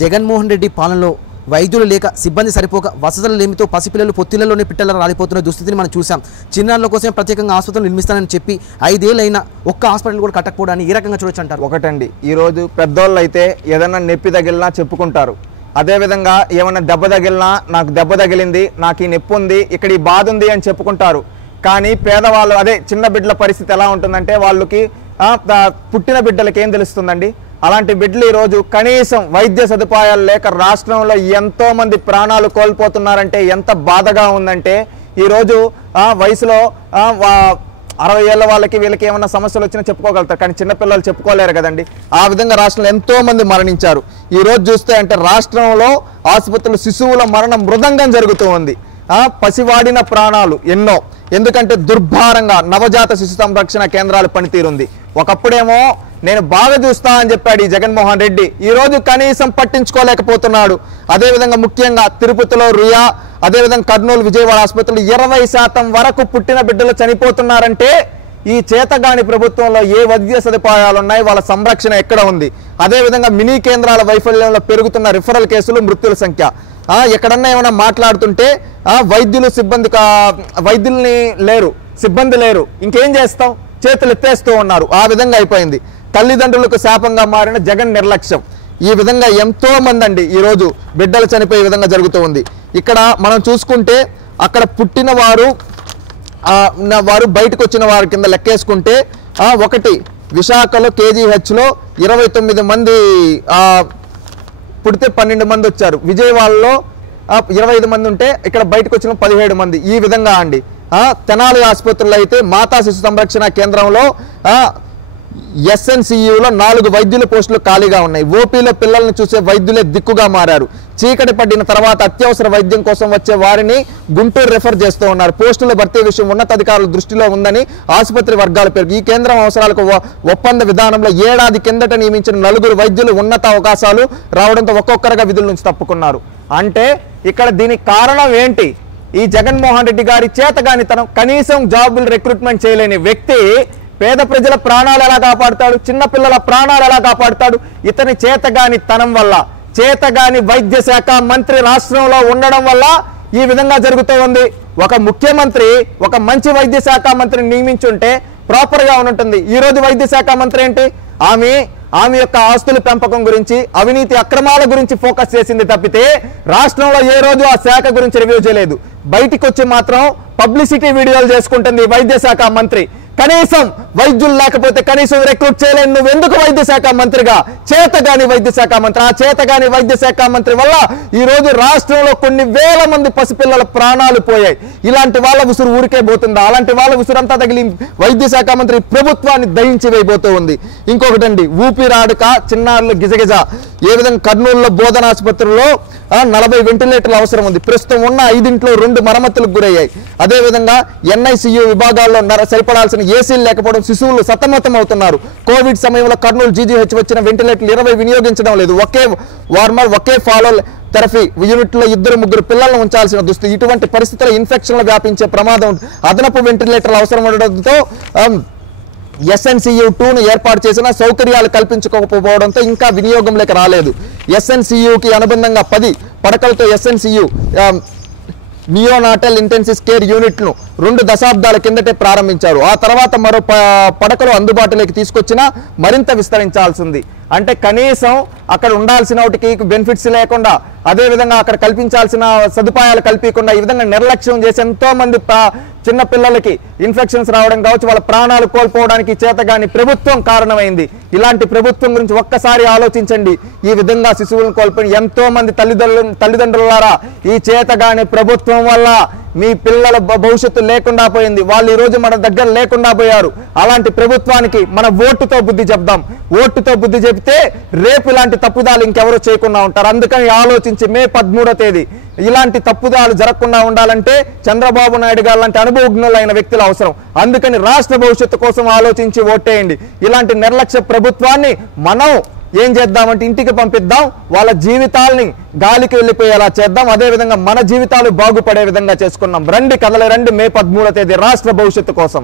జగన్మోహన్ రెడ్డి పాలనలో వైద్యులు లేక సిబ్బంది సరిపోక వసతులు లేమితో పసిపిల్లలు పొత్తిళ్లలోనే పిట్టల రాలిపోతున్న దుస్థితిని మనం చూసాం. చిన్నారుల కోసమే ప్రత్యేకంగా ఆసుపత్రులు నిర్మిస్తానని చెప్పి 5 ఏళ్ళైనా ఒక్క హాస్పిటల్ కూడా కట్టకపోవడాన్ని ఈ రకంగా చూడొచ్చు అంటారు. ఒకటండి, ఈరోజు పెద్దోళ్ళు అయితే ఏదైనా నొప్పి తగిలినా చెప్పుకుంటారు. అదేవిధంగా ఏమైనా దెబ్బ తగిలినా నాకు దెబ్బ తగిలింది, నాకు ఈ నొప్పి ఉంది, ఇక్కడ ఈ బాధ ఉంది అని చెప్పుకుంటారు. కానీ పేదవాళ్ళు, అదే చిన్న బిడ్డల పరిస్థితి ఎలా ఉంటుందంటే వాళ్ళకి పుట్టిన బిడ్డలకి ఏం తెలుస్తుందండి? అలాంటి బిడ్డలు ఈరోజు కనీసం వైద్య సదుపాయాలు లేక రాష్ట్రంలో ఎంతో మంది ప్రాణాలు కోల్పోతున్నారంటే ఎంత బాధగా ఉందంటే, ఈరోజు వయసులో 60 ఏళ్ళ వాళ్ళకి వీళ్ళకి ఏమైనా సమస్యలు వచ్చినా చెప్పుకోగలుగుతారు, కానీ చిన్నపిల్లలు చెప్పుకోలేరు కదండి. ఆ విధంగా రాష్ట్రంలో ఎంతో మంది మరణించారు. ఈరోజు చూస్తే అంటే రాష్ట్రంలో ఆసుపత్రులు శిశువుల మరణం మృదంగం జరుగుతూ ఉంది. పసివాడిన ప్రాణాలు ఎన్నో, ఎందుకంటే దుర్భారంగా నవజాత శిశు సంరక్షణ కేంద్రాల పనితీరుంది. ఒకప్పుడేమో నేను బాగా చూస్తా అని చెప్పాడు ఈ జగన్మోహన్ రెడ్డి, ఈరోజు కనీసం పట్టించుకోలేకపోతున్నాడు. అదేవిధంగా ముఖ్యంగా తిరుపతిలో రియా, అదేవిధంగా కర్నూలు, విజయవాడ ఆసుపత్రులు 20% వరకు పుట్టిన బిడ్డలు చనిపోతున్నారంటే ఈ చేతగాని ప్రభుత్వంలో ఏ వైద్య సదుపాయాలు ఉన్నాయి, వాళ్ళ సంరక్షణ ఎక్కడ ఉంది? అదేవిధంగా మినీ కేంద్రాల వైఫల్యంలో పెరుగుతున్న రిఫరల్ కేసులు, మృత్యుల సంఖ్య. ఎక్కడన్నా ఏమైనా మాట్లాడుతుంటే వైద్యుల్ని లేరు, సిబ్బంది లేరు, ఇంకేం చేస్తాం, చేతులు ఎత్తేస్తూ ఉన్నారు. ఆ విధంగా అయిపోయింది. తల్లిదండ్రులకు శాపంగా మారిన జగన్ నిర్లక్ష్యం. ఈ విధంగా ఎంతో మంది అండి ఈరోజు బిడ్డలు చనిపోయే విధంగా జరుగుతూ ఉంది. ఇక్కడ మనం చూసుకుంటే అక్కడ పుట్టిన వారు బయటకు వచ్చిన వారి కింద లెక్కేసుకుంటే ఒకటి విశాఖలో KGHలో 29 మంది పుడితే 12 మంది వచ్చారు. విజయవాడలో 25 మంది ఉంటే ఇక్కడ బయటకు వచ్చిన 17 మంది. ఈ విధంగా అండి. తెనాలి ఆసుపత్రుల్లో అయితే మాతా శిశు సంరక్షణ కేంద్రంలో SNCUలో 4 వైద్యుల పోస్టులు ఖాళీగా ఉన్నాయి. ఓపీలో పిల్లల్ని చూసే వైద్యులే దిక్కుగా మారారు. చీకటి పడిన తర్వాత అత్యవసర వైద్యం కోసం వచ్చే వారిని గుంటూరు రెఫర్ చేస్తూ ఉన్నారు. పోస్టుల భర్తీ విషయం ఉన్నతాధికారుల దృష్టిలో ఉందని ఆసుపత్రి వర్గాల పేరు. ఈ కేంద్రం అవసరాలకు ఒప్పంద విధానంలో ఏడాది కిందట నియమించిన 4 వైద్యులు ఉన్నత అవకాశాలు రావడంతో ఒక్కొక్కరుగా విధుల నుంచి తప్పుకున్నారు. అంటే ఇక్కడ దీనికి కారణం ఏంటి? ఈ జగన్మోహన్ రెడ్డి గారి చేతగానితనం. కనీసం జాబులు రిక్రూట్మెంట్ చేయలేని వ్యక్తి పేద ప్రజల ప్రాణాలు ఎలా కాపాడుతాడు? చిన్నపిల్లల ప్రాణాలు ఎలా కాపాడుతాడు? ఇతని చేతగానితనం వల్ల, చేతగాని వైద్య శాఖ మంత్రి రాష్ట్రంలో ఉండడం వల్ల ఈ విధంగా జరుగుతూ ఉంది. ఒక ముఖ్యమంత్రి ఒక మంచి వైద్య శాఖ మంత్రిని నియమించుంటే ప్రాపర్గా ఉంటుంది. ఈరోజు వైద్య శాఖ మంత్రి ఏంటి? ఆమె యొక్క ఆస్తుల పెంపకం గురించి, అవినీతి అక్రమాల గురించి ఫోకస్ చేసింది తప్పితే రాష్ట్రంలో ఏ రోజు ఆ శాఖ గురించి రివ్యూ చేయలేదు. బయటికి వచ్చి మాత్రం పబ్లిసిటీ వీడియోలు చేసుకుంటుంది వైద్య శాఖ మంత్రి. కనీసం వైద్యులు లేకపోతే కనీసం రిక్రూట్ చేయలేని నువ్వు ఎందుకు వైద్య శాఖ మంత్రిగా? చేతగాని వైద్య శాఖ మంత్రి. ఆ చేతగాని వైద్య శాఖ మంత్రి వల్ల ఈ రోజు రాష్ట్రంలో కొన్ని వేల మంది పసిపిల్లల ప్రాణాలు పోయాయి. ఇలాంటి వాళ్ళ ఉసురు ఊరికే పోతుందా? అలాంటి వాళ్ళ ఉసురంతా తగిలి వైద్య శాఖ మంత్రి ప్రభుత్వాన్ని దయించి వేయబోతూ ఉంది. ఇంకొకటండి, ఊపిరాడక చిన్నారులు గిజగిజ. ఏ విధంగా కర్నూలులో బోధన ఆసుపత్రిలో 40 వెంటిలేటర్లు అవసరం ఉంది. ప్రస్తుతం ఉన్న 5 2 మరమ్మతులకు గురయ్యాయి. అదేవిధంగా NICU విభాగాల్లో సరిపడాల్సిన ఏసీలు లేకపోవడం శిశువులు సతమతం అవుతున్నారు. కోవిడ్ సమయంలో కర్నూలు GGH వచ్చిన వెంటిలేటర్లు 20 వినియోగించడం లేదు. ఒకే వార్మర్, ఒకే ఫాలో థెరపీ యూనిట్లో 2-3 పిల్లలను ఉంచాల్సిన దుస్థితి. ఇటువంటి పరిస్థితుల్లో ఇన్ఫెక్షన్లు వ్యాపించే ప్రమాదం. అదనపు వెంటిలేటర్లు అవసరం ఉండడంతో SNCU2ను ఏర్పాటు చేసిన సౌకర్యాలు కల్పించకపోవడంతో ఇంకా వినియోగంలోకి రాలేదు. SNCUకి అనుబంధంగా 10 పడకలతో SNCU నియోనాటల్ ఇంటెన్సివ్ కేర్ యూనిట్ను 2 దశాబ్దాల కిందటే ప్రారంభించారు. ఆ తర్వాత మరో పడకలు అందుబాటులోకి తీసుకొచ్చినా మరింత విస్తరించాల్సింది. అంటే కనీసం అక్కడ ఉండాల్సిన వాటికి బెనిఫిట్స్ లేకుండా, అదేవిధంగా అక్కడ కల్పించాల్సిన సదుపాయాలు కల్పించకుండా ఈ విధంగా నిర్లక్ష్యం చేసి ఎంతో మంది చిన్న పిల్లలకి ఇన్ఫెక్షన్స్ రావడం కావచ్చు, వాళ్ళ ప్రాణాలు కోల్పోవడానికి చేతగాని ప్రభుత్వం కారణమైంది. ఇలాంటి ప్రభుత్వం గురించి ఒక్కసారి ఆలోచించండి. ఈ విధంగా శిశువులను కోల్పోయిన ఎంతో మంది తల్లిదండ్రులారా, ఈ చేతగాని ప్రభుత్వం వల్ల మీ పిల్లల భవిష్యత్తు లేకుండా పోయింది. వాళ్ళు ఈరోజు మన దగ్గర లేకుండా పోయారు. అలాంటి ప్రభుత్వానికి మన ఓటుతో బుద్ధి చెప్దాం. ఓటుతో బుద్ధి చెప్తే రేపు ఇలాంటి తప్పుదాలు ఇంకెవరో చేయకుండా ఉంటారు. అందుకని ఆలోచించి మే 13వ తేదీ ఇలాంటి తప్పుదాలు జరగకుండా ఉండాలంటే చంద్రబాబు నాయుడు గారు లాంటి అనుభవజ్ఞులైన వ్యక్తులు అవసరం. అందుకని రాష్ట్ర భవిష్యత్తు కోసం ఆలోచించి ఓటేయండి. ఇలాంటి నిర్లక్ష్య ప్రభుత్వాన్ని మనం ఏం చేద్దామంటే ఇంటికి పంపిద్దాం, వాళ్ళ జీవితాలని గాలికి వెళ్ళిపోయేలా చేద్దాం. అదేవిధంగా మన జీవితాలు బాగుపడే విధంగా చేసుకున్నాం. రండి, కదలే రండి, మే 13వ తేదీ రాష్ట్ర భవిష్యత్తు కోసం.